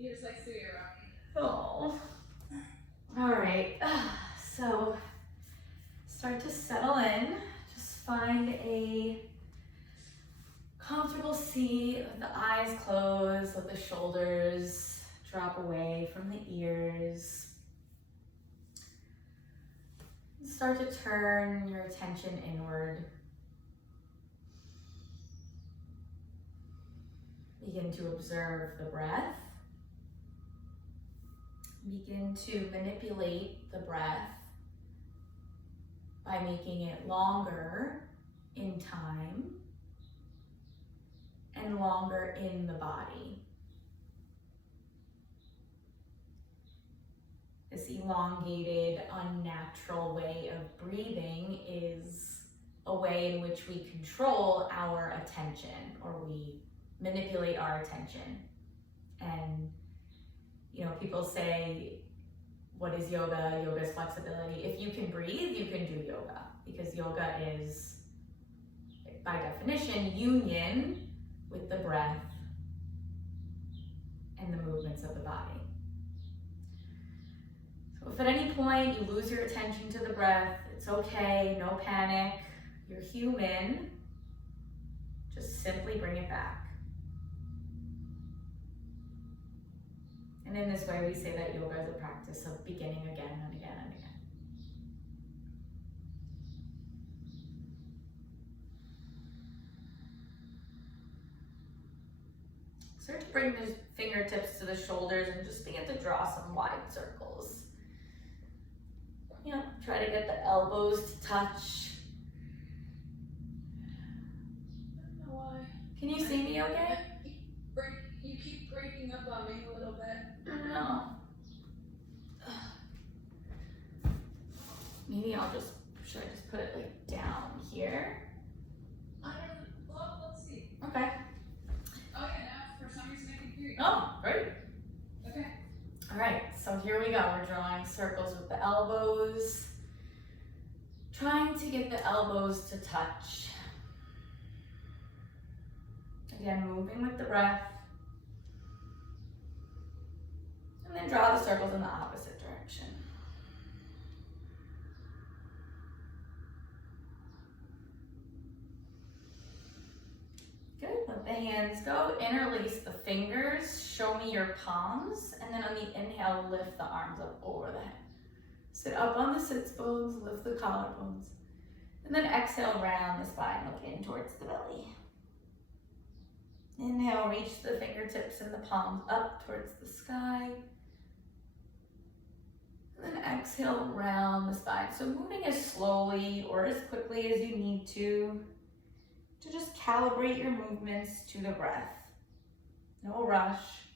He just likes to be around me. Oh. All right. So start to settle in. Just find a comfortable seat with the eyes closed, let the shoulders drop away from the ears. Start to turn your attention inward. Begin to observe the breath. Begin to manipulate the breath by making it longer in time and longer in the body. This elongated, unnatural way of breathing is a way in which we control our attention, or we manipulate our attention. And people say, what is yoga? Yoga is flexibility. If you can breathe, you can do yoga, because yoga is, by definition, union with the breath and the movements of the body. So if at any point you lose your attention to the breath, it's okay, no panic. You're human. Just simply bring it back. And in this way, we say that yoga is a practice of beginning again and again and again. Start to bring the fingertips to the shoulders and just begin to draw some wide circles. Try to get the elbows to touch. I don't know why. Can you see me okay? You keep breaking up on me a little bit. No. Maybe should I just put it like down here? Well, let's see. Okay. Oh yeah, now for some reason I can hear you. Oh, great. Okay. All right, so here we go. We're drawing circles with the elbows. Trying to get the elbows to touch. Again, moving with the breath. And then draw the circles in the opposite direction. Good, let the hands go. Interlace the fingers. Show me your palms. And then on the inhale, lift the arms up over the head. Sit up on the sits bones, lift the collarbones. And then exhale, round the spine, look in towards the belly. Inhale, reach the fingertips and the palms up towards the sky. And then exhale, round the spine. So moving as slowly or as quickly as you need to just calibrate your movements to the breath. No rush.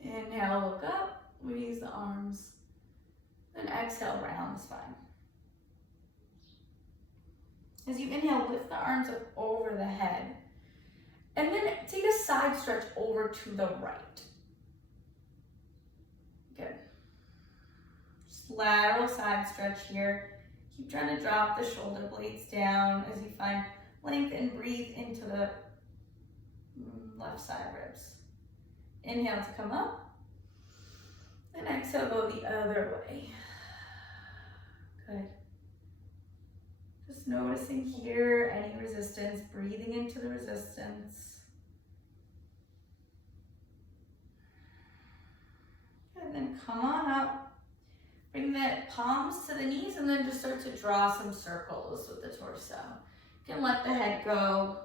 Inhale, look up, raise the arms. Then exhale, round the spine. As you inhale, lift the arms up over the head. And then take a side stretch over to the right. Good. Just lateral side stretch here. Keep trying to drop the shoulder blades down as you find length and breathe into the left side ribs. Inhale to come up. And exhale, go the other way. Good. Just noticing here any resistance, breathing into the resistance. And then come on up. Bring the palms to the knees and then just start to draw some circles with the torso. You can let the head go.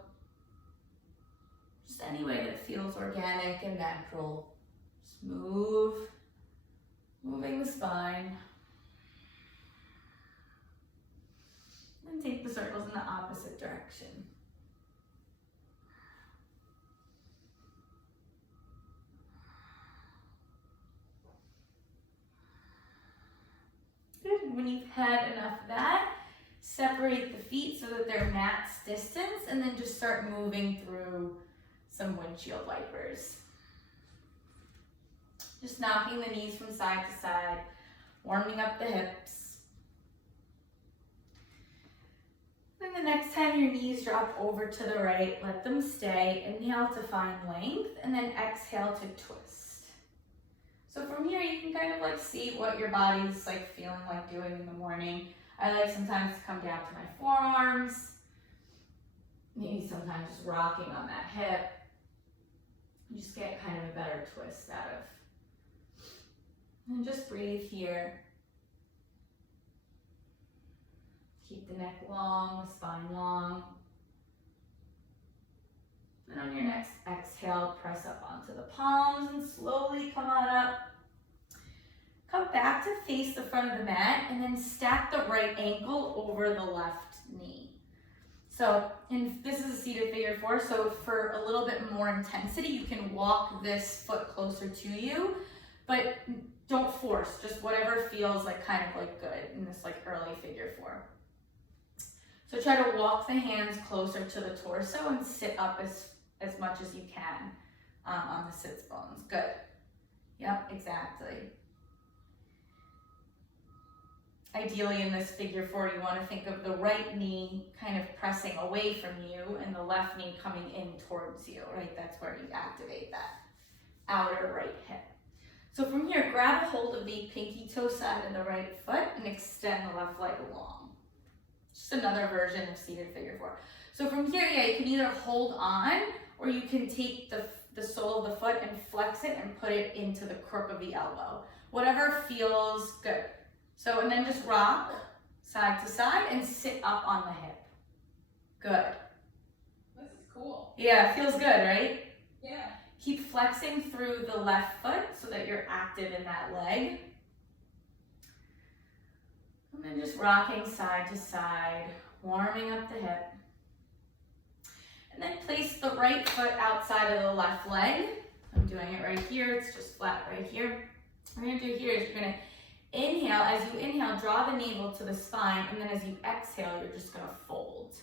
Just any way that feels organic and natural. Just moving the spine. And take the circles in the opposite direction. Good. When you've had enough of that, separate the feet so that they're max distance, and then just start moving through some windshield wipers. Just knocking the knees from side to side, warming up the hips. Then the next time your knees drop over to the right, let them stay. Inhale to find length, and then exhale to twist. from here, you can kind of like see what your body's like feeling like doing in the morning. I like sometimes to come down to my forearms, maybe sometimes just rocking on that hip. You just get kind of a better twist out of. And just breathe here. Keep the neck long, the spine long. And on your next exhale, press up onto the palms and slowly come on up. Come back to face the front of the mat and then stack the right ankle over the left knee. So, and this is a seated figure four, so for a little bit more intensity, you can walk this foot closer to you, but don't force, just whatever feels like kind of like good in this like early figure four. So try to walk the hands closer to the torso and sit up as much as you can on the sits bones. Good. Yep, exactly. Ideally in this figure four, you want to think of the right knee kind of pressing away from you and the left knee coming in towards you, right? That's where you activate that outer right hip. So from here, grab a hold of the pinky toe side of the right foot and extend the left leg long. Just another version of seated figure four. So from here, yeah, you can either hold on or you can take the sole of the foot and flex it and put it into the crook of the elbow. Whatever feels good. So, and then just rock side to side and sit up on the hip. Good. This is cool. Yeah, feels good, right? Yeah. Keep flexing through the left foot so that you're active in that leg. And then just rocking side to side, warming up the hip. And then place the right foot outside of the left leg. I'm doing it right here, it's just flat right here. What we're gonna do here is you're gonna inhale. As you inhale, draw the navel to the spine, and then as you exhale, you're just gonna fold.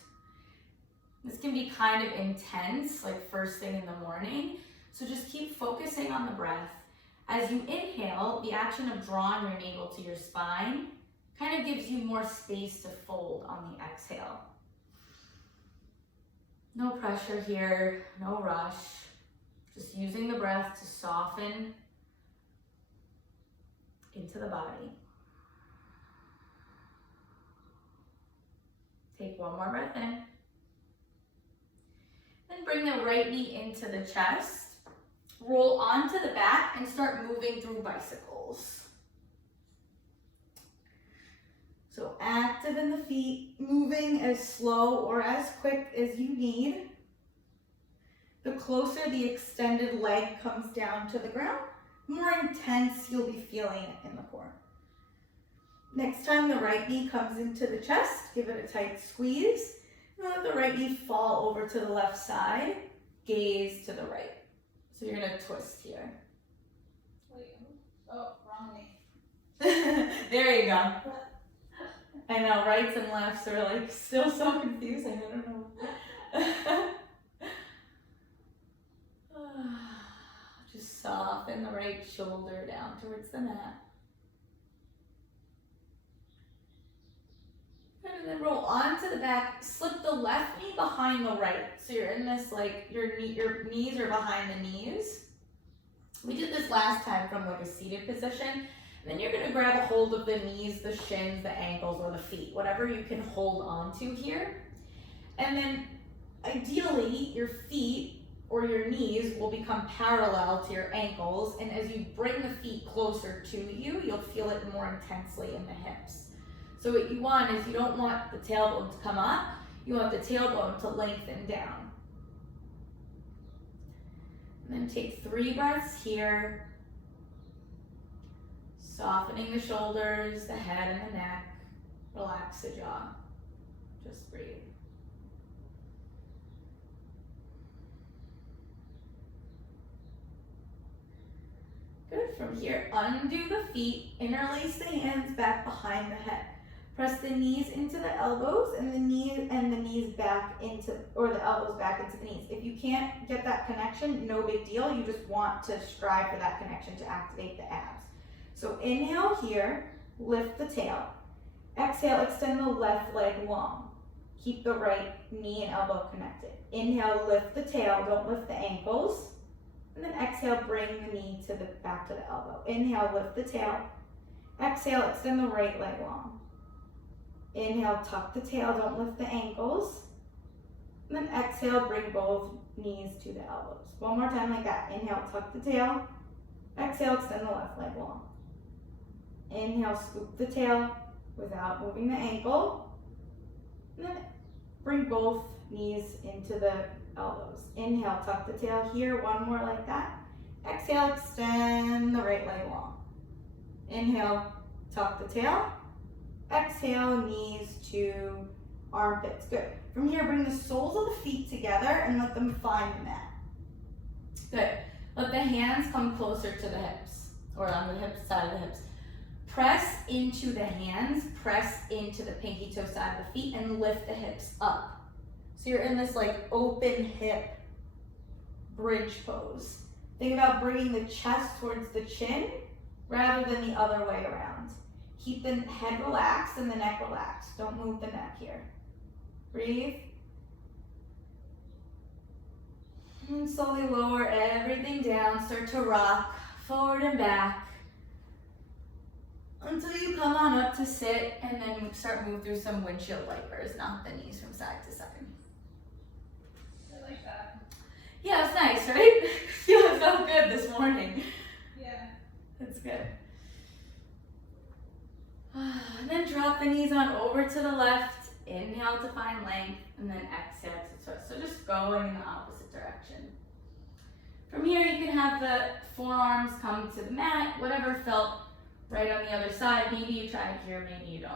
This can be kind of intense, like first thing in the morning. So just keep focusing on the breath. As you inhale, the action of drawing your navel to your spine kind of gives you more space to fold on the exhale. No pressure here, no rush. Just using the breath to soften into the body. Take one more breath in. Then bring the right knee into the chest. Roll onto the back and start moving through bicycles. So active in the feet, moving as slow or as quick as you need. The closer the extended leg comes down to the ground, more intense you'll be feeling it in the core. Next time the right knee comes into the chest, give it a tight squeeze. And let the right knee fall over to the left side, gaze to the right. So you're gonna twist here. Wait, oh, wrong knee. There you go. I know, rights and lefts are like still so confusing, I don't know. Just soften the right shoulder down towards the mat. And then roll onto the back, slip the left knee behind the right. So you're in this like, your knees are behind the knees. We did this last time from like a seated position. And then you're gonna grab a hold of the knees, the shins, the ankles, or the feet, whatever you can hold on to here. And then ideally your feet or your knees will become parallel to your ankles. And as you bring the feet closer to you, you'll feel it more intensely in the hips. So what you want is you don't want the tailbone to come up, you want the tailbone to lengthen down. And then take 3 breaths here, softening the shoulders, the head and the neck, relax the jaw, just breathe. Good, from here, undo the feet, interlace the hands back behind the head. Press the knees into the elbows and the knees back into, or the elbows back into the knees. If you can't get that connection, no big deal. You just want to strive for that connection to activate the abs. So inhale here, lift the tail. Exhale, extend the left leg long. Keep the right knee and elbow connected. Inhale, lift the tail, don't lift the ankles. And then exhale, bring the knee to the back to the elbow. Inhale, lift the tail. Exhale, extend the right leg long. Inhale, tuck the tail, don't lift the ankles. And then exhale, bring both knees to the elbows. One more time like that. Inhale, tuck the tail. Exhale, extend the left leg long. Inhale, scoop the tail without moving the ankle. And then bring both knees into the elbows. Inhale, tuck the tail here. One more like that. Exhale, extend the right leg long. Inhale, tuck the tail. Exhale, knees to armpits. Good. From here, bring the soles of the feet together and let them find the mat. Good. Let the hands come closer to the hips, or on the hip side of the hips. Press into the hands, press into the pinky toe side of the feet, and lift the hips up. So you're in this like open hip bridge pose. Think about bringing the chest towards the chin rather than the other way around. Keep the head relaxed and the neck relaxed. Don't move the neck here. Breathe. And slowly lower everything down. Start to rock forward and back until you come on up to sit, and then start move through some windshield wipers, knock the knees from side to side. I like that. Yeah, it's nice, right? Yeah, it felt good this morning. Yeah. That's good. And then drop the knees on over to the left. Inhale to find length, and then exhale to twist. So just going in the opposite direction. From here, you can have the forearms come to the mat, whatever felt right on the other side. Maybe you try it here, maybe you don't.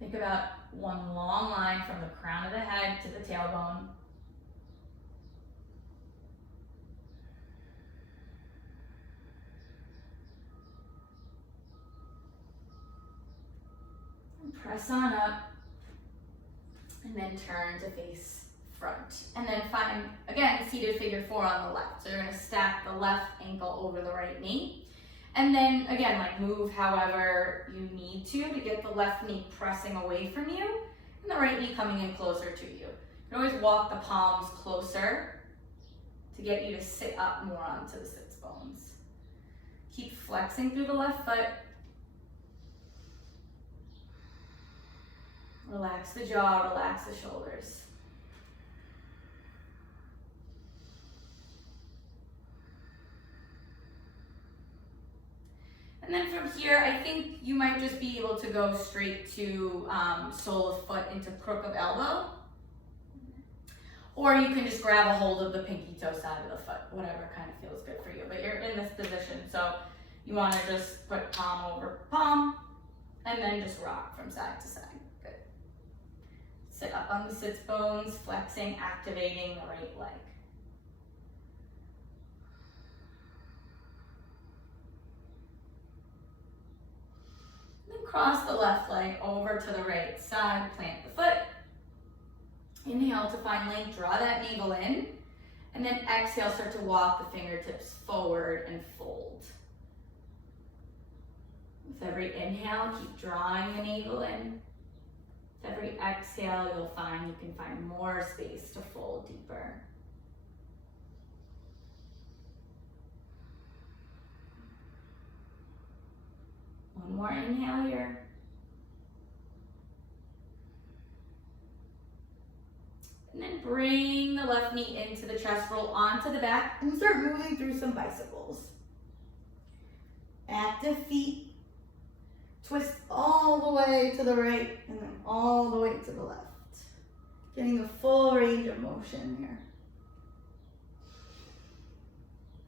Think about one long line from the crown of the head to the tailbone. Press on up, and then turn to face front. And then find, again, seated figure four on the left. So you're gonna stack the left ankle over the right knee. And then, again, like move however you need to get the left knee pressing away from you, and the right knee coming in closer to you. You can always walk the palms closer to get you to sit up more onto the sits bones. Keep flexing through the left foot. Relax the jaw, relax the shoulders. And then from here, I think you might just be able to go straight to sole of foot into crook of elbow. Or you can just grab a hold of the pinky toe side of the foot, whatever kind of feels good for you. But you're in this position, so you want to just put palm over palm, and then just rock from side to side. Good. Sit up on the sits bones, flexing, activating the right leg. Then cross the left leg over to the right side, plant the foot. Inhale to find length, draw that navel in, and then exhale, start to walk the fingertips forward and fold. With every inhale, keep drawing the navel in. With every exhale, you'll find you can find more space to fold deeper. One more inhale here. And then bring the left knee into the chest, roll onto the back, and start moving through some bicycles. Active feet. Twist all the way to the right, and then all the way to the left. Getting the full range of motion here.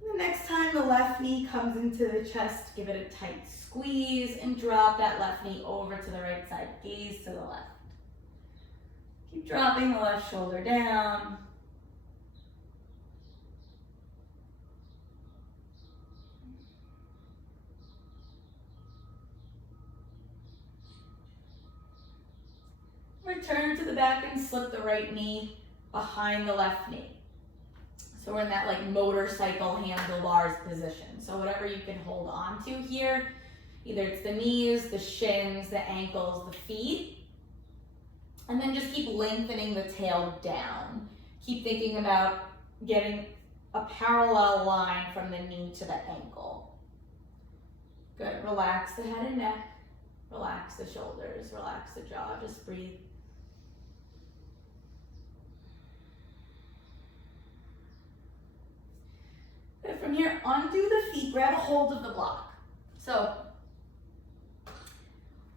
And the next time the left knee comes into the chest, give it a tight squeeze, and drop that left knee over to the right side. Gaze to the left. Keep dropping the left shoulder down. Return to the back and slip the right knee behind the left knee. So we're in that like motorcycle handlebars position. So whatever you can hold on to here, either it's the knees, the shins, the ankles, the feet. And then just keep lengthening the tail down. Keep thinking about getting a parallel line from the knee to the ankle. Good, relax the head and neck, relax the shoulders, relax the jaw, just breathe. Good, from here, undo the feet, grab a hold of the block. So,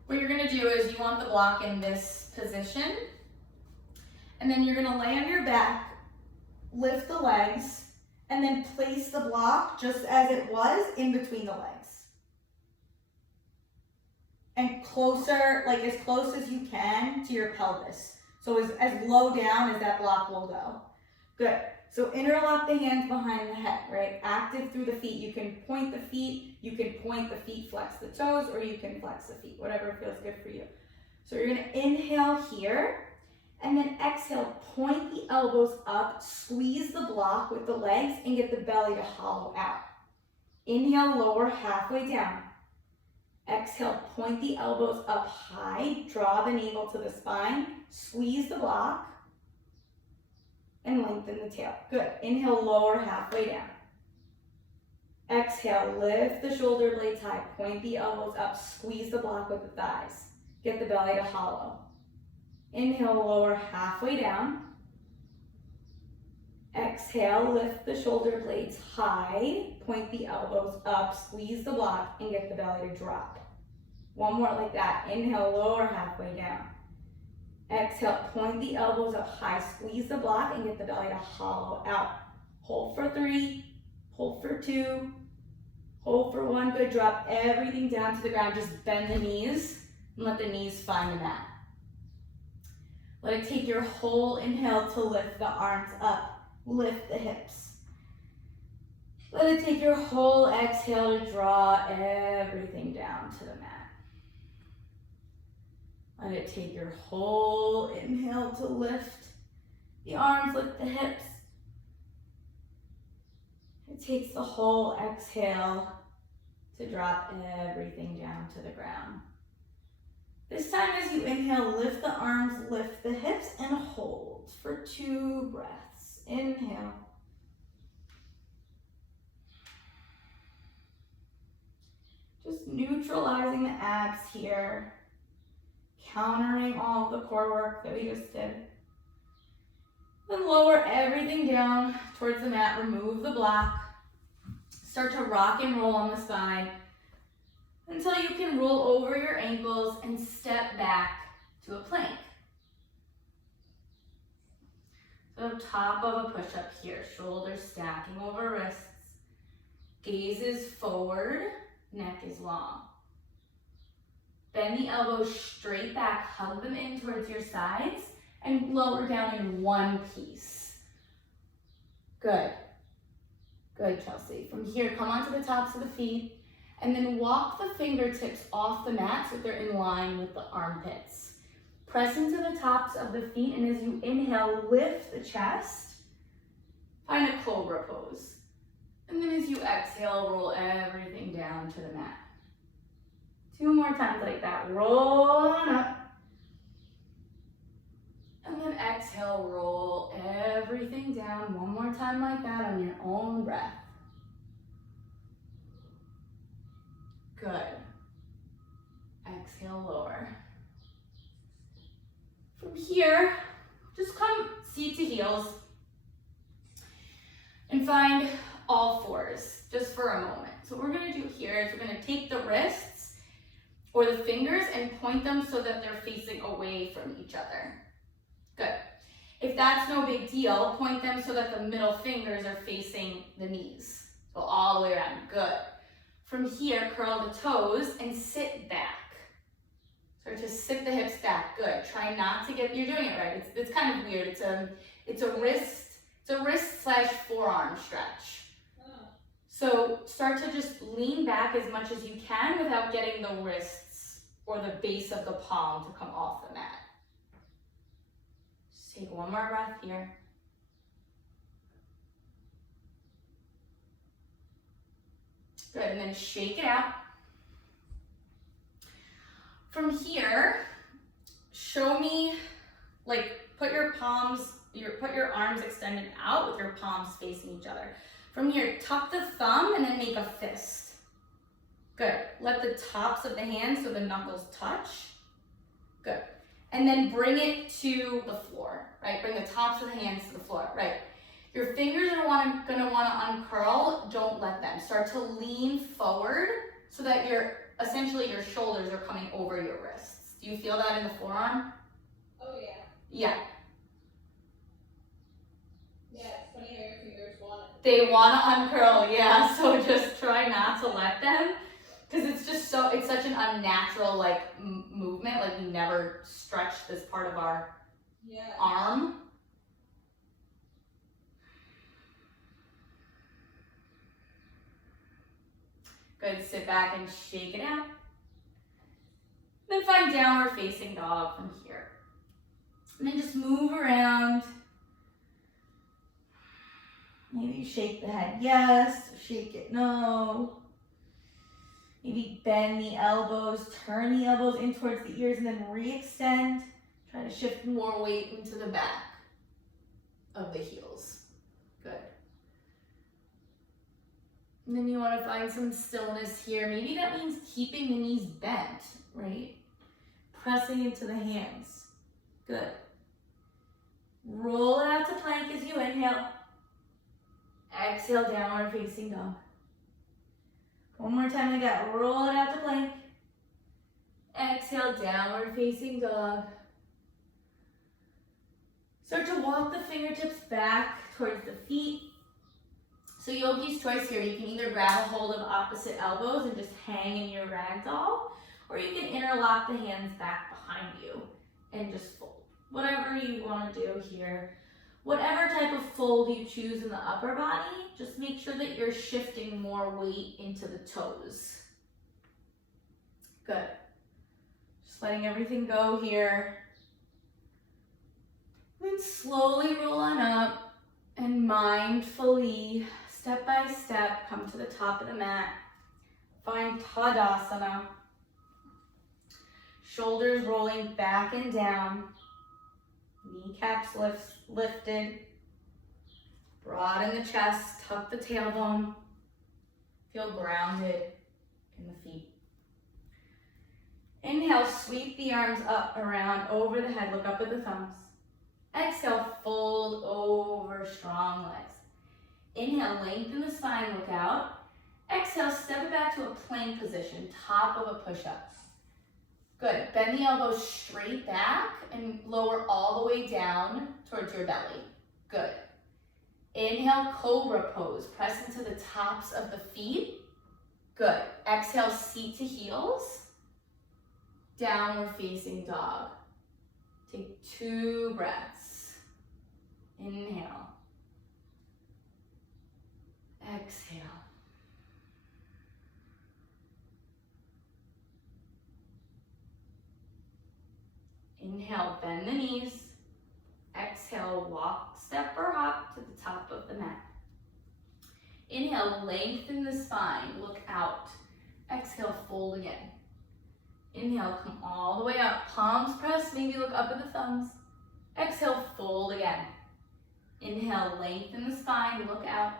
what you're gonna do is you want the block in this position, and then you're gonna lay on your back, lift the legs, and then place the block just as it was in between the legs. And closer, like as close as you can to your pelvis. So as low down as that block will go. Good. So interlock the hands behind the head, right? Active through the feet. You can point the feet, flex the toes, or you can flex the feet, whatever feels good for you. So you're gonna inhale here, and then exhale, point the elbows up, squeeze the block with the legs, and get the belly to hollow out. Inhale, lower halfway down. Exhale, point the elbows up high, draw the navel to the spine, squeeze the block, and lengthen the tail. Good. Inhale, lower halfway down. Exhale, lift the shoulder blades high, point the elbows up, squeeze the block with the thighs. Get the belly to hollow. Inhale, lower halfway down. Exhale, lift the shoulder blades high, point the elbows up, squeeze the block, and get the belly to drop. One more like that. Inhale, lower halfway down. Exhale, point the elbows up high, squeeze the block, and get the belly to hollow out. Hold for 3, hold for 2, hold for 1. Good, drop everything down to the ground. Just bend the knees and let the knees find the mat. Let it take your whole inhale to lift the arms up. Lift the hips. Let it take your whole exhale to draw everything down to the mat. Let it take your whole inhale to lift the arms, lift the hips. It takes the whole exhale to drop everything down to the ground. This time as you inhale, lift the arms, lift the hips, and hold for 2 breaths. Inhale. Just neutralizing the abs here, countering all of the core work that we just did. Then lower everything down towards the mat, remove the block. Start to rock and roll on the side until you can roll over your ankles and step back to a plank. So top of a push-up here, shoulders stacking over wrists, gaze is forward, neck is long. Bend the elbows straight back, hug them in towards your sides, and lower down in one piece. Good. Good, Chelsea. From here, come onto the tops of the feet, and then walk the fingertips off the mat so they're in line with the armpits. Press into the tops of the feet, and as you inhale, lift the chest. Find a cobra pose. And then as you exhale, roll everything down to the mat. 2 more times like that. Roll on up. And then exhale, roll everything down. 1 more time like that on your own breath. Good. Exhale, lower. From here, just come seat to heels and find all 4s just for a moment. So what we're gonna do here is we're gonna take the wrists or the fingers and point them so that they're facing away from each other. Good. If that's no big deal, point them so that the middle fingers are facing the knees. So all the way around, good. From here, curl the toes and sit back. Start to sit the hips back, good. Try not to get, you're doing it right. It's kind of weird. It's a wrist / forearm stretch. So start to just lean back as much as you can without getting the wrists or the base of the palm to come off the mat. Just take 1 more breath here. Good, and then shake it out. From here, show me, like, put your palms put your arms extended out with your palms facing each other. From here, tuck the thumb and then make a fist. Good. Let the tops of the hands so the knuckles touch. Good. And then bring it to the floor, right? Bring the tops of the hands to the floor, right? Your fingers are gonna wanna uncurl, don't let them. Start to lean forward so that essentially your shoulders are coming over your wrists. Do you feel that in the forearm? Oh yeah. Yeah. Yeah, it's funny how your fingers want it. They wanna uncurl, yeah, so just try not to let them. Because it's such an unnatural like movement, like we never stretch this part of our arm. Good, sit back and shake it out. Then find downward facing dog from here. And then just move around. Maybe shake the head yes, shake it no. Maybe bend the elbows, turn the elbows in towards the ears and then re-extend. Try to shift more weight into the back of the heels. Good. And then you want to find some stillness here. Maybe that means keeping the knees bent, right? Pressing into the hands. Good. Roll it out to plank as you inhale. Exhale, downward facing dog. One more time like that. Roll it out to plank. Exhale, downward facing dog. Start to walk the fingertips back towards the feet. So yogi's choice here, you can either grab a hold of opposite elbows and just hang in your ragdoll, or you can interlock the hands back behind you and just fold. Whatever you want to do here. Whatever type of fold you choose in the upper body, just make sure that you're shifting more weight into the toes. Good. Just letting everything go here. Then slowly roll on up and mindfully, step by step, come to the top of the mat. Find Tadasana. Shoulders rolling back and down. Kneecaps lifted. Broaden the chest, tuck the tailbone. Feel grounded in the feet. Inhale, sweep the arms up, around, over the head. Look up at the thumbs. Exhale, fold over strong legs. Inhale, lengthen the spine, look out. Exhale, step it back to a plank position, top of a push-up. Good, bend the elbows straight back and lower all the way down towards your belly. Good. Inhale, cobra pose. Press into the tops of the feet. Good. Exhale, seat to heels. Downward facing dog. Take 2 breaths. Inhale. Exhale. Inhale, bend the knees. Exhale, walk, step, or hop to the top of the mat. Inhale, lengthen the spine, look out. Exhale, fold again. Inhale, come all the way up, palms pressed, maybe look up at the thumbs. Exhale, fold again. Inhale, lengthen the spine, look out.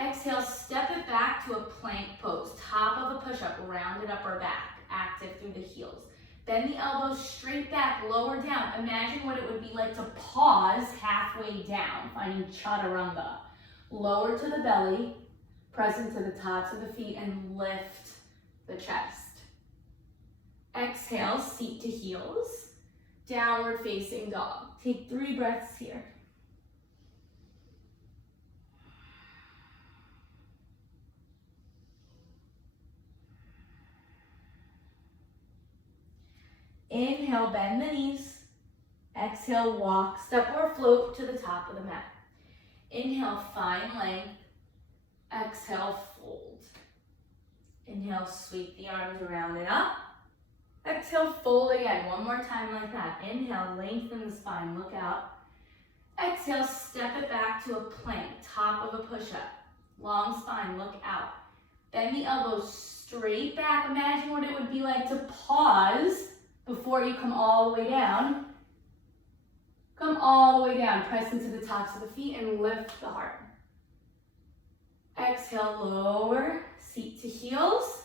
Exhale, step it back to a plank pose, top of a push-up, rounded upper back, active through the heels. Bend the elbows straight back, lower down. Imagine what it would be like to pause halfway down, finding chaturanga. Lower to the belly, press into the tops of the feet, and lift the chest. Exhale, seat to heels, downward facing dog. Take 3 breaths here. Inhale, bend the knees. Exhale, walk, step or float to the top of the mat. Inhale, find length. Exhale, fold. Inhale, sweep the arms around and up. Exhale, fold again. One more time like that. Inhale, lengthen the spine, look out. Exhale, step it back to a plank, top of a push-up. Long spine, look out. Bend the elbows straight back. Imagine what it would be like to pause before you come all the way down. Come all the way down, press into the tops of the feet and lift the heart. Exhale, lower, seat to heels,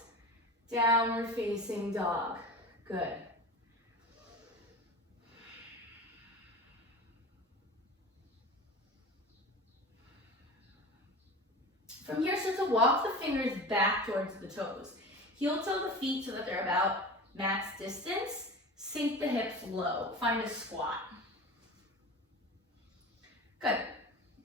downward facing dog. Good. From here, start to walk the fingers back towards the toes. Heel toe the feet so that they're about max distance. Sink the hips low. Find a squat. Good.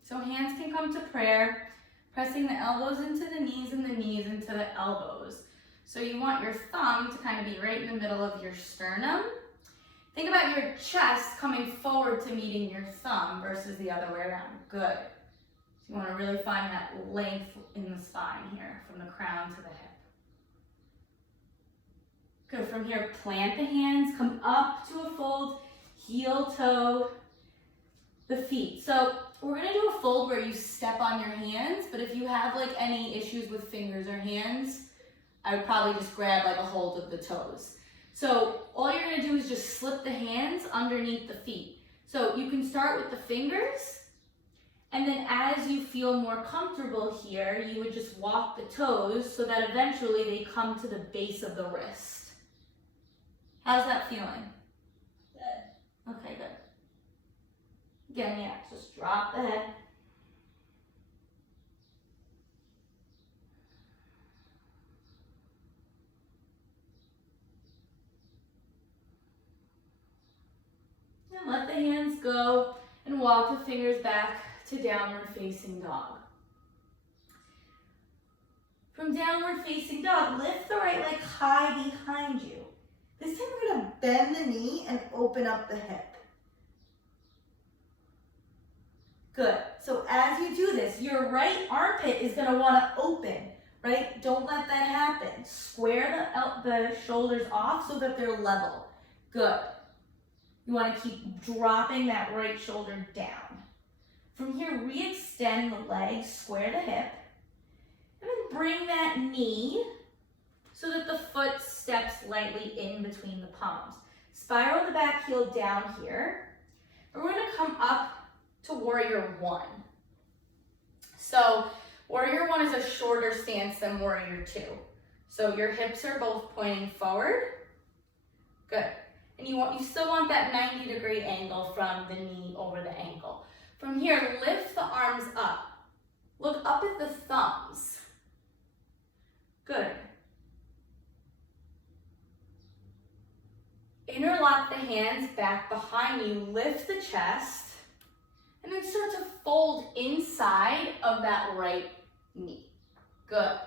So hands can come to prayer, pressing the elbows into the knees and the knees into the elbows. So you want your thumb to kind of be right in the middle of your sternum. Think about your chest coming forward to meeting your thumb versus the other way around. Good. So you want to really find that length in the spine here, from the crown to the hip. Good. From here, plant the hands, come up to a fold, heel toe the feet. So we're going to do a fold where you step on your hands, but if you have like any issues with fingers or hands, I would probably just grab like a hold of the toes. So all you're going to do is just slip the hands underneath the feet. So you can start with the fingers, and then as you feel more comfortable here, you would just walk the toes so that eventually they come to the base of the wrist. How's that feeling? Good. Okay, good. Again, yeah, just drop the head. And let the hands go and walk the fingers back to downward facing dog. From downward facing dog, lift the right leg high behind you. This time we're gonna bend the knee and open up the hip. Good. So as you do this, your right armpit is gonna wanna open, right? Don't let that happen. Square the shoulders off so that they're level. Good. You wanna keep dropping that right shoulder down. From here, re-extend the legs, square the hip, and then bring that knee so that the foot steps lightly in between the palms. Spiral the back heel down here. And we're gonna come up to Warrior One. So Warrior One is a shorter stance than Warrior Two. So your hips are both pointing forward. Good. And you still want that 90-degree angle from the knee over the ankle. From here, lift the arms up. Look up at the thumbs. Good. Interlock the hands back behind you, lift the chest, and then start to fold inside of that right knee. Good.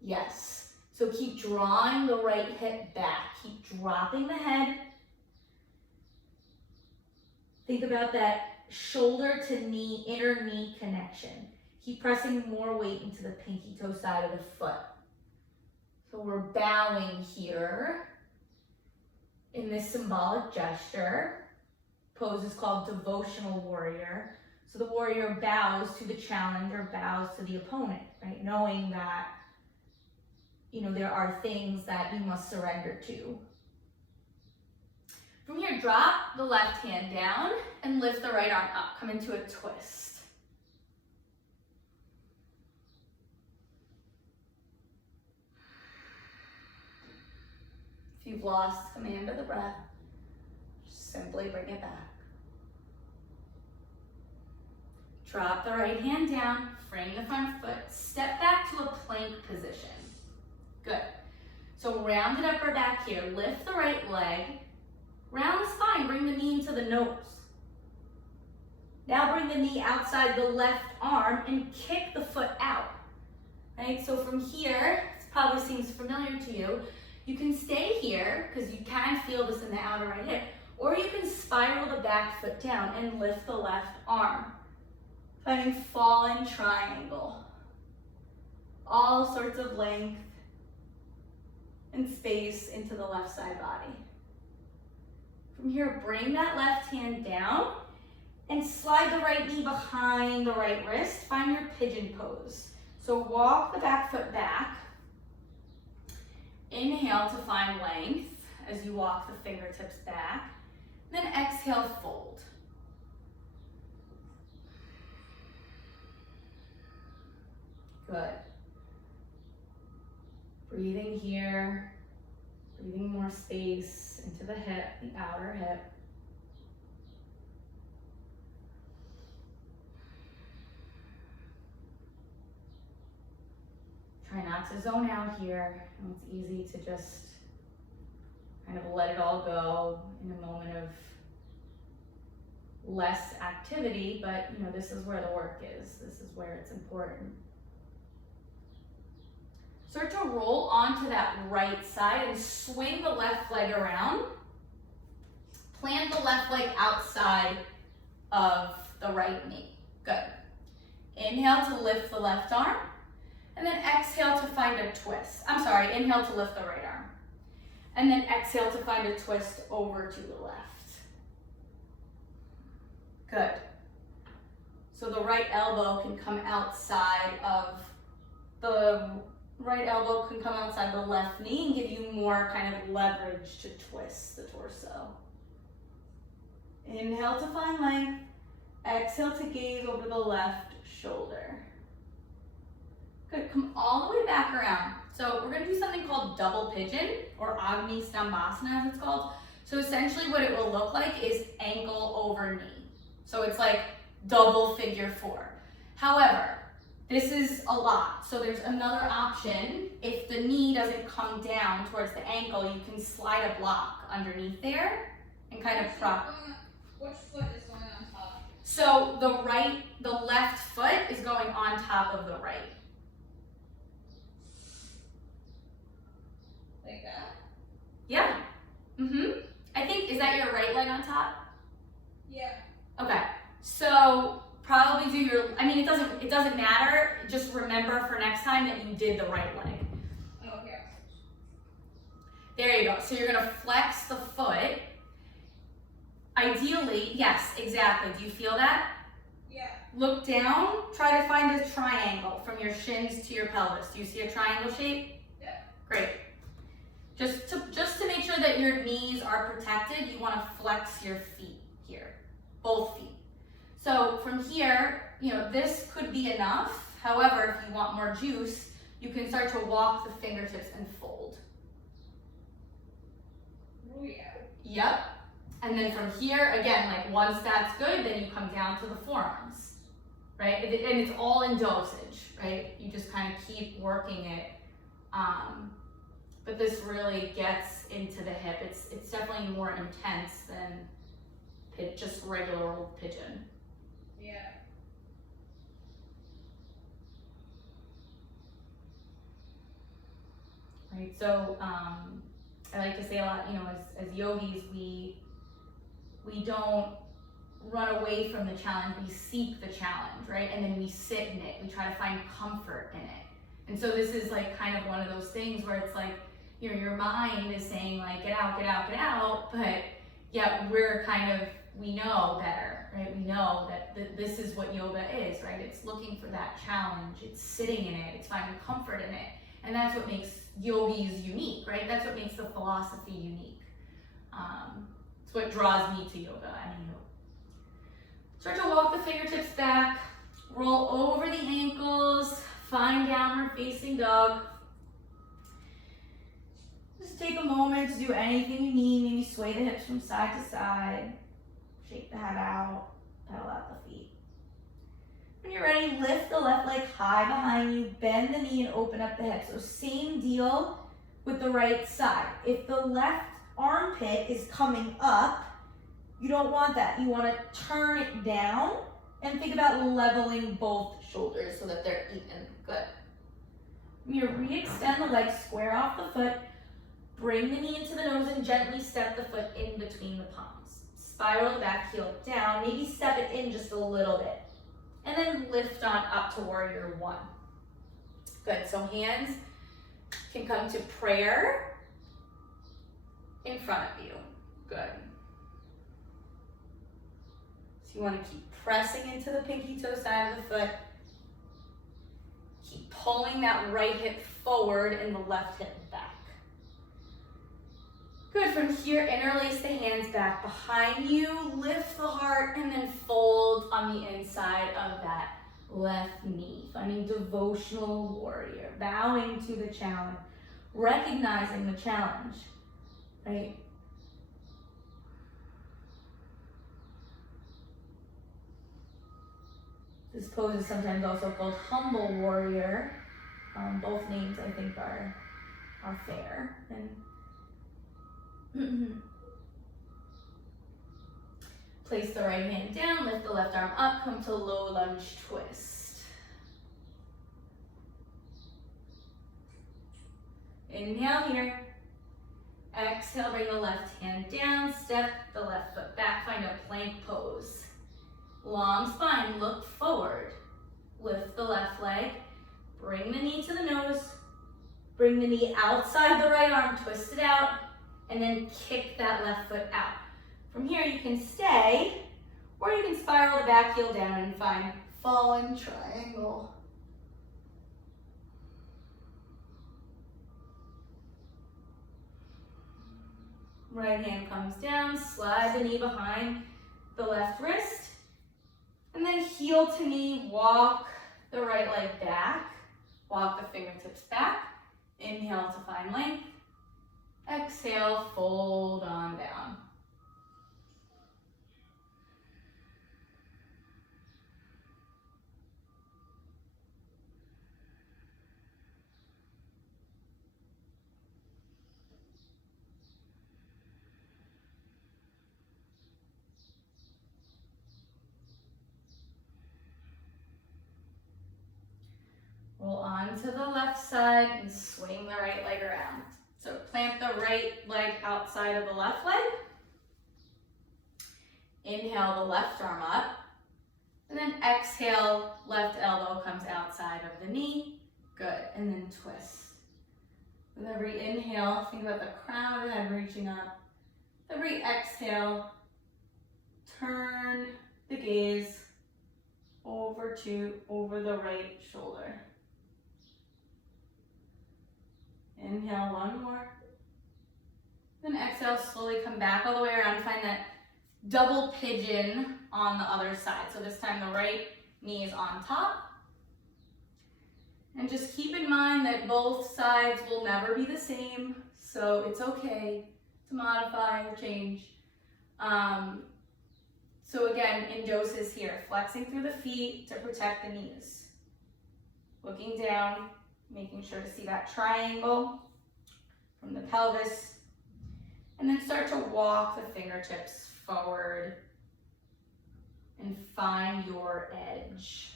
Yes. So keep drawing the right hip back. Keep dropping the head. Think about that shoulder to knee, inner knee connection. Keep pressing more weight into the pinky toe side of the foot. So we're bowing here in this symbolic gesture. Pose is called devotional warrior. So the warrior bows to the challenge or bows to the opponent, right? Knowing that, there are things that you must surrender to. From here, drop the left hand down and lift the right arm up. Come into a twist. If you've lost command of the breath, just simply bring it back. Drop the right hand down, frame the front foot, step back to a plank position. Good. So round the upper back here, lift the right leg, round the spine, bring the knee into the nose. Now bring the knee outside the left arm and kick the foot out. Right? So from here, it probably seems familiar to you. You can stay here because you can feel this in the outer right hip, or you can spiral the back foot down and lift the left arm. Finding fallen triangle. All sorts of length and space into the left side body. From here, bring that left hand down and slide the right knee behind the right wrist. Find your pigeon pose. So walk the back foot back. Inhale to find length as you walk the fingertips back. Then exhale, fold. Good. Breathing here, breathing more space into the hip, the outer hip. Try not to zone out here. It's easy to just kind of let it all go in a moment of less activity, but you know, this is where the work is. This is where it's important. Start to roll onto that right side and swing the left leg around. Plant the left leg outside of the right knee. Good. Inhale to lift the left arm, and then exhale to find a twist. I'm sorry, inhale to lift the right arm. And then exhale to find a twist over to the left. Good. So the right elbow can come outside of the left knee and give you more kind of leverage to twist the torso. Inhale to find length. Exhale to gaze over the left shoulder. Good, come all the way back around. So we're gonna do something called double pigeon, or Agni Stambhasana as it's called. So essentially what it will look like is ankle over knee. So it's like double figure four. However, this is a lot. So there's another option. If the knee doesn't come down towards the ankle, you can slide a block underneath there and kind of prop. Which foot is going on top? So the left foot is going on top of the right. Like that? Yeah. I think, is that your right leg on top? Yeah. Okay. So probably do your, it doesn't matter. Just remember for next time that you did the right leg. Oh, here. There you go. So you're gonna flex the foot. Ideally, yes, exactly. Do you feel that? Yeah. Look down, try to find a triangle from your shins to your pelvis. Do you see a triangle shape? Yeah. Great. Just to make sure that your knees are protected, you want to flex your feet here, both feet. So from here, you know, this could be enough. However, if you want more juice, you can start to walk the fingertips and fold. Oh, yeah. Yep. And then from here, again, like once that's good, then you come down to the forearms, right? And it's all in dosage, right? You just kind of keep working it. But this really gets into the hip. It's definitely more intense than just regular old pigeon. Yeah. Right, so I like to say a lot, you know, as yogis, we don't run away from the challenge, we seek the challenge, right? And then we sit in it, we try to find comfort in it. And so this is like kind of one of those things where it's like, you know, your mind is saying like, get out, get out, get out, but yet we're kind of, we know better, right? We know that this is what yoga is, right? It's looking for that challenge, it's sitting in it, it's finding comfort in it. And that's what makes yogis unique, right? That's what makes the philosophy unique. It's what draws me to yoga. Start to walk the fingertips back, roll over the ankles, find downward facing dog. Just take a moment to do anything you need. Maybe sway the hips from side to side, shake the head out, pedal out the feet. When you're ready, lift the left leg high behind you, bend the knee and open up the hip. So same deal with the right side. If the left armpit is coming up, you don't want that. You want to turn it down and think about leveling both shoulders so that they're even. Good. You're gonna re-extend the leg, square off the foot, bring the knee into the nose and gently step the foot in between the palms. Spiral the back heel down, maybe step it in just a little bit. And then lift on up to warrior one. Good, so hands can come to prayer in front of you. Good. So you want to keep pressing into the pinky toe side of the foot. Keep pulling that right hip forward and the left hip back. Good, from here, interlace the hands back behind you, lift the heart, and then fold on the inside of that left knee. Finding devotional warrior, bowing to the challenge, recognizing the challenge, right? This pose is sometimes also called humble warrior. Both names I think are fair. And place the right hand down, lift the left arm up, come to low lunge twist. Inhale here. Exhale, bring the left hand down, step the left foot back, find a plank pose. Long spine, look forward. Lift the left leg, bring the knee to the nose, bring the knee outside the right arm, twist it out, and then kick that left foot out. From here you can stay, or you can spiral the back heel down and find fallen triangle. Right hand comes down, slide the knee behind the left wrist, and then heel to knee, walk the right leg back, walk the fingertips back, inhale to find length, exhale, fold on down. Roll onto the left side and swing the right leg around. So plant the right leg outside of the left leg. Inhale the left arm up. And then exhale, left elbow comes outside of the knee. Good, and then twist. With every inhale, think about the crown of the head reaching up. Every exhale, turn the gaze over the right shoulder. Inhale, one more. Then exhale, slowly come back all the way around. Find that double pigeon on the other side. So this time the right knee is on top. And just keep in mind that both sides will never be the same. So it's okay to modify or change. So again, in doses here, flexing through the feet to protect the knees. Looking down, making sure to see that triangle from the pelvis. And then start to walk the fingertips forward and find your edge.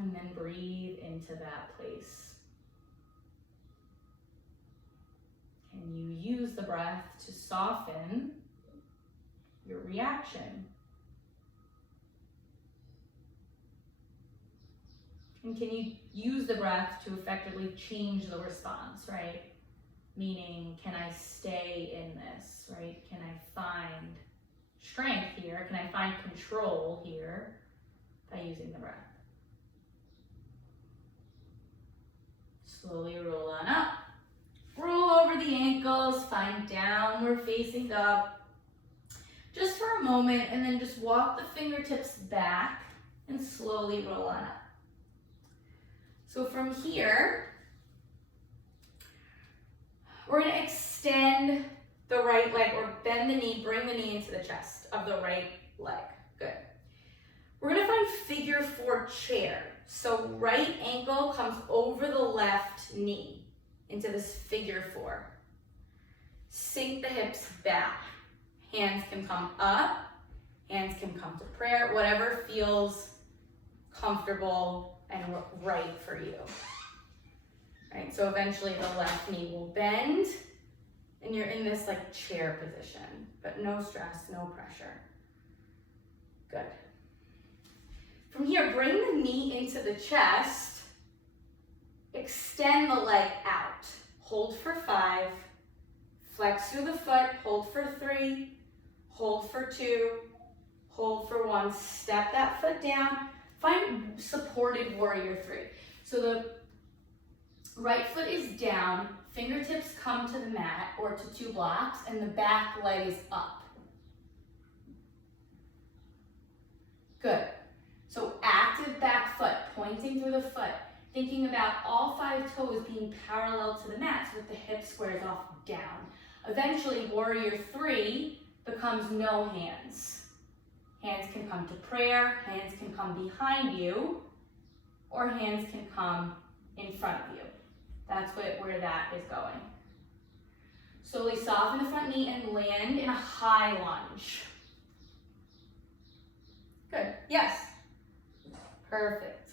And then breathe into that place. Can you use the breath to soften your reaction? And can you use the breath to effectively change the response, right? Meaning, can I stay in this, right? Can I find strength here? Can I find control here by using the breath? Slowly roll on up. Roll over the ankles, find downward facing dog. Just for a moment, and then just walk the fingertips back and slowly roll on up. So from here, we're gonna extend the right leg, or bend the knee, bring the knee into the chest of the right leg. Good. We're gonna find figure four chair. So right ankle comes over the left knee into this figure four. Sink the hips back. Hands can come up, hands can come to prayer, whatever feels comfortable and right for you. Right, so eventually the left knee will bend and you're in this like chair position, but no stress, no pressure. Good. From here, bring the knee into the chest, extend the leg out. Hold for 5, flex through the foot, hold for 3, hold for 2, hold for 1, step that foot down, find supported warrior 3. So the right foot is down, fingertips come to the mat or to 2 blocks, and the back leg is up. Good. So active back foot, pointing through the foot, thinking about all 5 toes being parallel to the mat so that the hip squares off down. Eventually, warrior 3 becomes no hands. Hands can come to prayer, hands can come behind you, or hands can come in front of you. That's where that is going. Slowly soften the front knee and land in a high lunge. Good, yes. Perfect.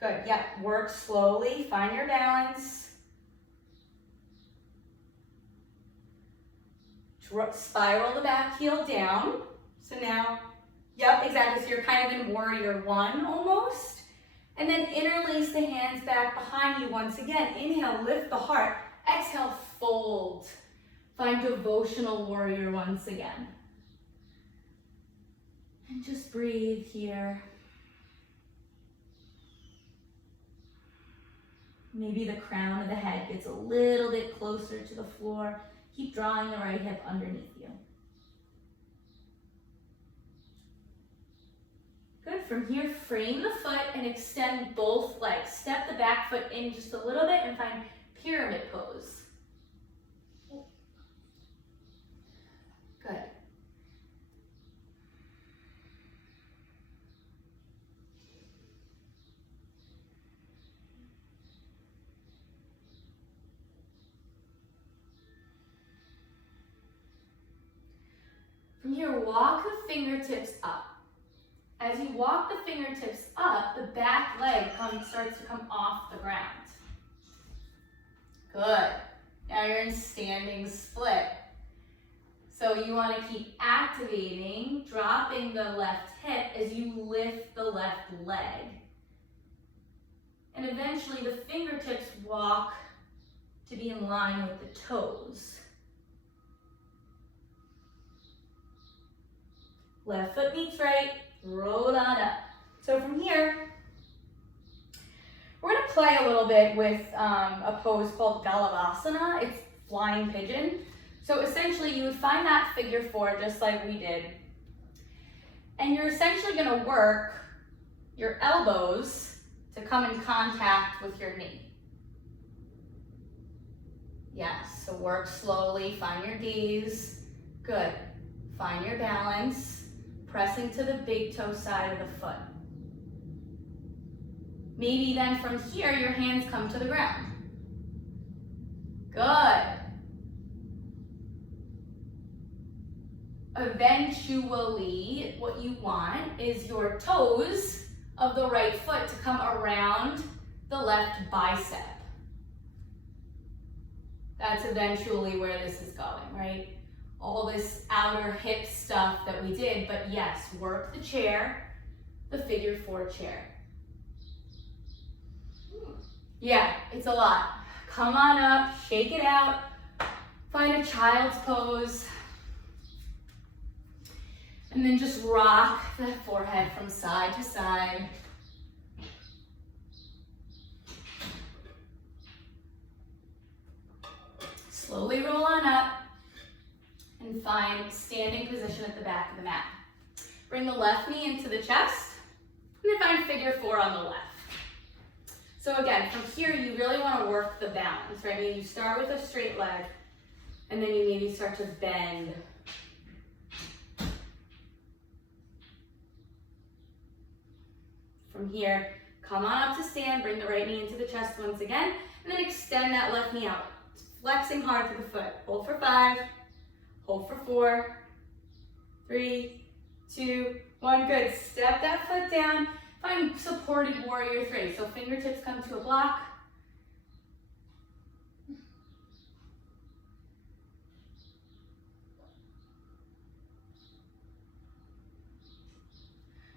Good, yeah, work slowly, find your balance. Spiral the back heel down. So now, yep, exactly, so you're kind of in warrior 1 almost. And then interlace the hands back behind you once again. Inhale, lift the heart. Exhale, fold. Find devotional warrior once again. And just breathe here. Maybe the crown of the head gets a little bit closer to the floor. Keep drawing the right hip underneath you. Good, from here, frame the foot and extend both legs. Step the back foot in just a little bit and find pyramid pose. Good. From here, walk the fingertips up. As you walk the fingertips up, the back leg starts to come off the ground. Good. Now you're in standing split. So you want to keep activating, dropping the left hip as you lift the left leg. And eventually the fingertips walk to be in line with the toes. Left foot meets right, roll on up. So from here, we're gonna play a little bit with a pose called Galavasana. It's flying pigeon. So essentially you would find that figure 4 just like we did. And you're essentially gonna work your elbows to come in contact with your knee. Yes, so work slowly, find your gaze. Good, find your balance. Pressing to the big toe side of the foot. Maybe then from here, your hands come to the ground. Good. Eventually, what you want is your toes of the right foot to come around the left bicep. That's eventually where this is going, right? All this outer hip stuff that we did, but yes, work the chair, the figure 4 chair. Yeah, it's a lot. Come on up, shake it out, find a child's pose, and then just rock the forehead from side to side. Slowly roll on up. And find standing position at the back of the mat. Bring the left knee into the chest, and then find figure 4 on the left. So again, from here, you really want to work the balance, right? Maybe you start with a straight leg, and then you maybe start to bend. From here, come on up to stand, bring the right knee into the chest once again, and then extend that left knee out, flexing hard to the foot. Hold for 5. Hold for 4, 3, 2, 1. Good. Step that foot down. Find supported warrior 3. So fingertips come to a block.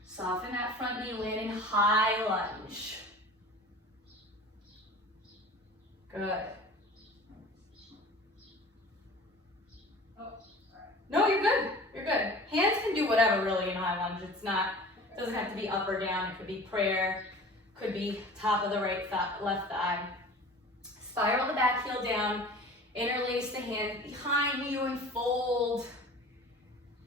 Soften that front knee, land in high lunge. Good. No, you're good. You're good. Hands can do whatever really in high lunge. It doesn't have to be up or down. It could be prayer, could be top of the right thigh, left thigh. Spiral the back heel down, interlace the hands behind you and fold.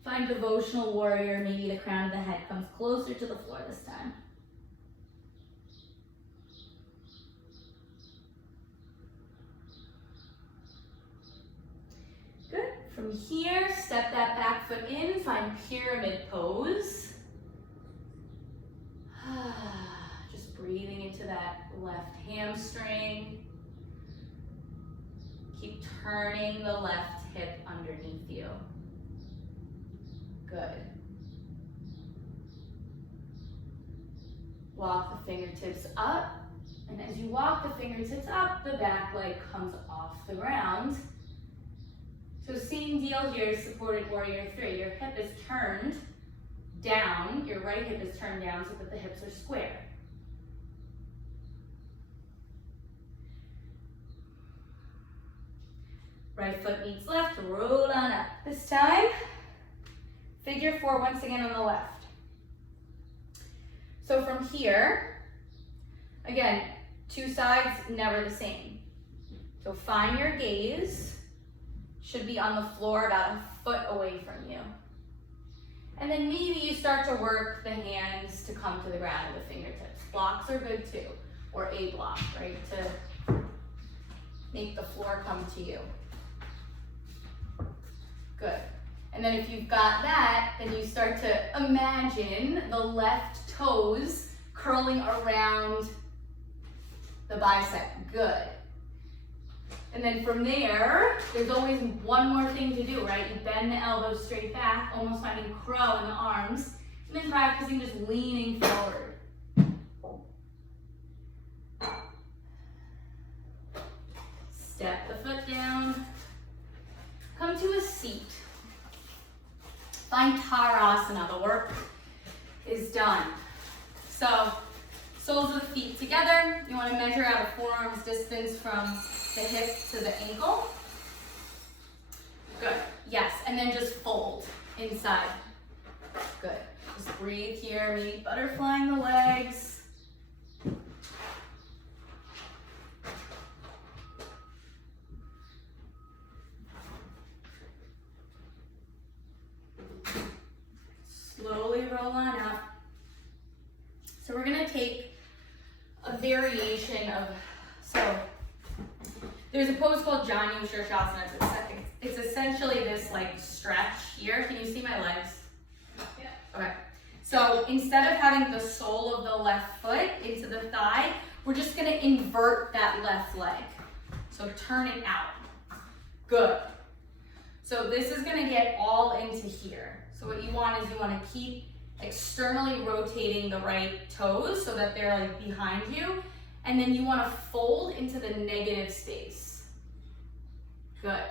Find devotional warrior, maybe the crown of the head comes closer to the floor this time. Good. From here, step that back foot in, find pyramid pose. Just breathing into that left hamstring. Keep turning the left hip underneath you. Good. Walk the fingertips up, and as you walk the fingertips up, the back leg comes off the ground. So same deal here, supported warrior 3. Your hip is turned down, your right hip is turned down so that the hips are square. Right foot meets left, roll on up. This time, figure 4 once again on the left. So from here, again, 2 sides, never the same. So find your gaze, should be on the floor about a foot away from you. And then maybe you start to work the hands to come to the ground with the fingertips. Blocks are good too, or a block, right, to make the floor come to you. Good. And then if you've got that, then you start to imagine the left toes curling around the bicep. Good. And then from there, there's always one more thing to do, right? You bend the elbows straight back, almost finding crow in the arms, and then practicing just leaning forward. Step the foot down. Come to a seat. Find Tadasana. The work is done. So, soles of the feet together. You want to measure out a forearm's distance from the hip to the ankle. Good. Yes, and then just fold inside. Good. Just breathe here, maybe butterflying the legs. Slowly roll on up. So we're gonna take a variation of, there's a pose called Janu Shirshasana. It's essentially this like stretch here. Can you see my legs? Yeah. Okay. So instead of having the sole of the left foot into the thigh, we're just gonna invert that left leg. So turn it out. Good. So this is gonna get all into here. So what you want is you wanna keep externally rotating the right toes so that they're like behind you. And then you want to fold into the negative space. Good.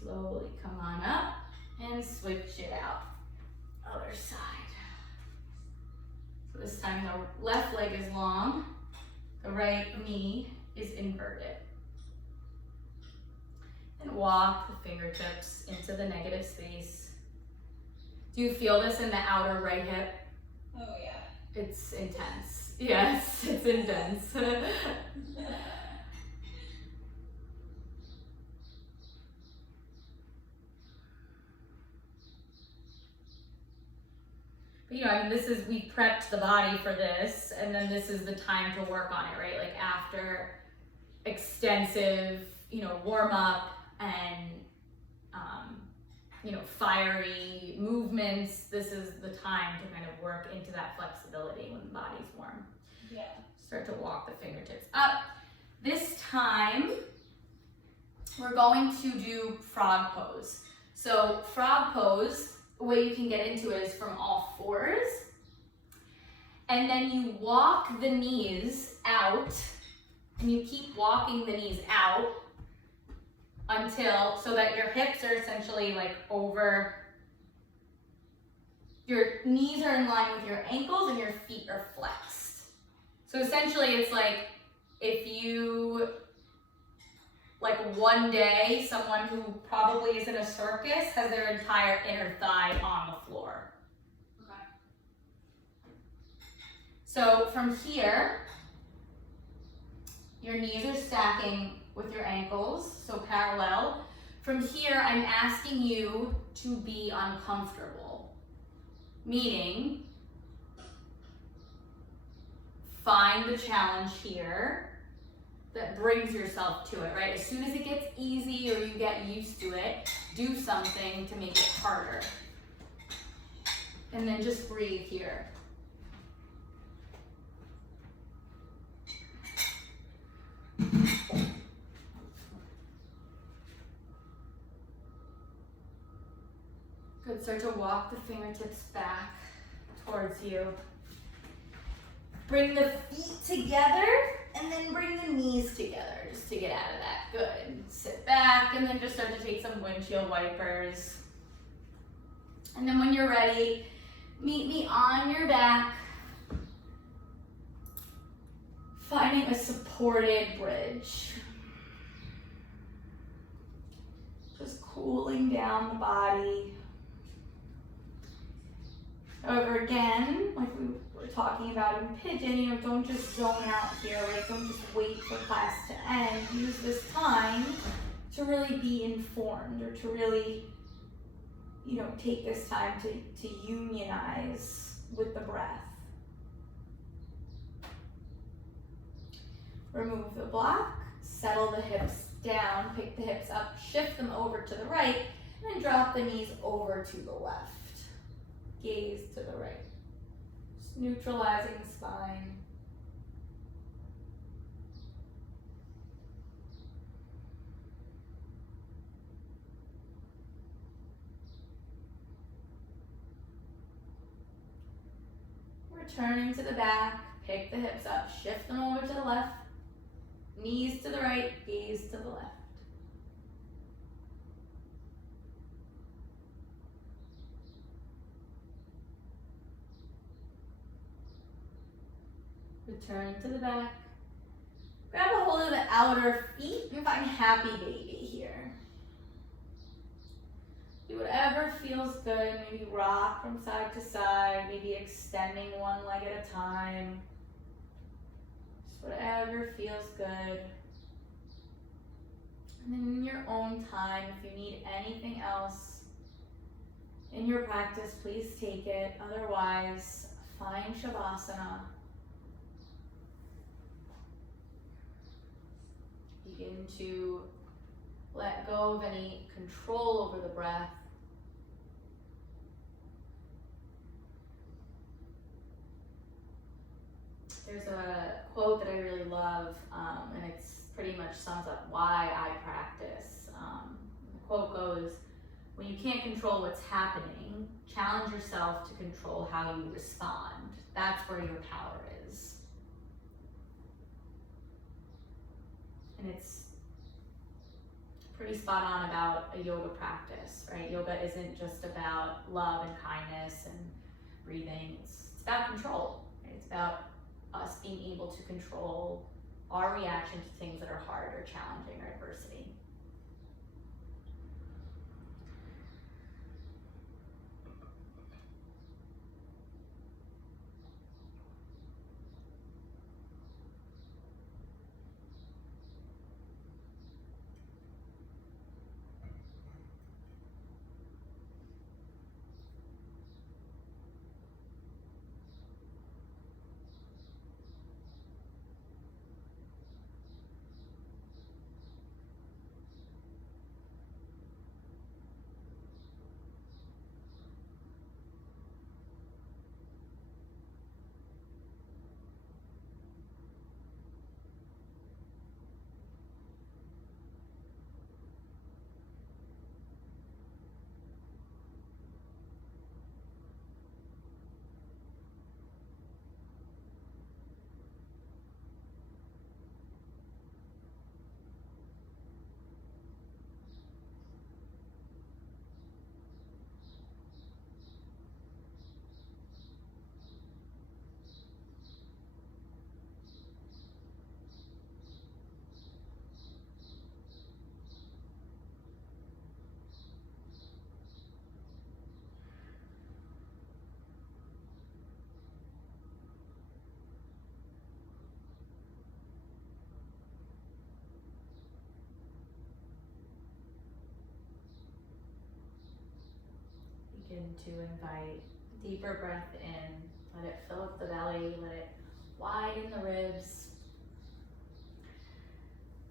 Slowly come on up and switch it out. Other side. So this time the left leg is long, the right knee is inverted. And walk the fingertips into the negative space. Do you feel this in the outer right hip? Oh yeah. It's intense. Yes, it's intense. But you know, I mean, we prepped the body for this, and then this is the time to work on it, right? Like after extensive, warm up and, fiery movements, this is the time to kind of work into that flexibility when the body's warm. Yeah. Start to walk the fingertips up. This time, we're going to do frog pose. So frog pose, the way you can get into it is from all fours. And then you walk the knees out, and you keep walking the knees out so that your hips are essentially like over, your knees are in line with your ankles and your feet are flexed. So essentially it's like if you, like one day, someone who probably is in a circus has their entire inner thigh on the floor. Okay. So from here, your knees are stacking with your ankles, so parallel. From here, I'm asking you to be uncomfortable, meaning find the challenge here that brings yourself to it, right? As soon as it gets easy or you get used to it, do something to make it harder. And then just breathe here. Good, start to walk the fingertips back towards you. Bring the feet together and then bring the knees together just to get out of that. Good. Sit back and then just start to take some windshield wipers. And then when you're ready, meet me on your back, finding a supported bridge. Just cooling down the body. However, again, like we were talking about in pigeon, don't just zone out here, right? Don't just wait for class to end. Use this time to really be informed or to really, take this time to unionize with the breath. Remove the block, settle the hips down, pick the hips up, shift them over to the right, and then drop the knees over to the left. Gaze to the right. Just neutralizing the spine. Returning to the back, pick the hips up, shift them over to the left, knees to the right, gaze to the left. Return to the back. Grab a hold of the outer feet and find happy baby here. Do whatever feels good. Maybe rock from side to side, maybe extending one leg at a time. Just whatever feels good. And then in your own time, if you need anything else in your practice, please take it. Otherwise, find Shavasana. Begin to let go of any control over the breath. There's a quote that I really love, and it pretty much sums up why I practice. The quote goes, when you can't control what's happening, challenge yourself to control how you respond. That's where your power is. And it's pretty spot on about a yoga practice, right? Yoga isn't just about love and kindness and breathing. It's about control, right? It's about us being able to control our reaction to things that are hard or challenging or adversity. begin to invite a deeper breath in. Let it fill up the belly, let it widen the ribs.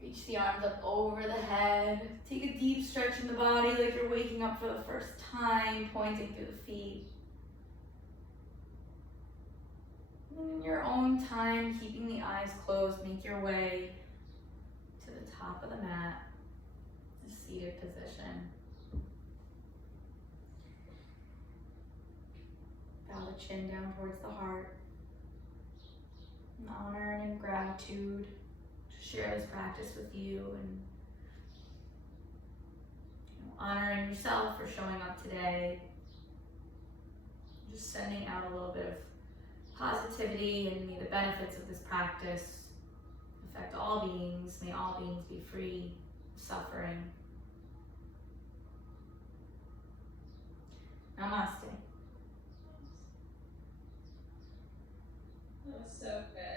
Reach the arms up over the head. Take a deep stretch in the body like you're waking up for the first time, pointing through the feet. And in your own time, keeping the eyes closed, make your way to the top of the mat, the seated position. Bow the chin down towards the heart. In honor and in gratitude, to share this practice with you, and honoring yourself for showing up today. Just sending out a little bit of positivity, and may the benefits of this practice affect all beings. May all beings be free of suffering. Namaste. That was so good.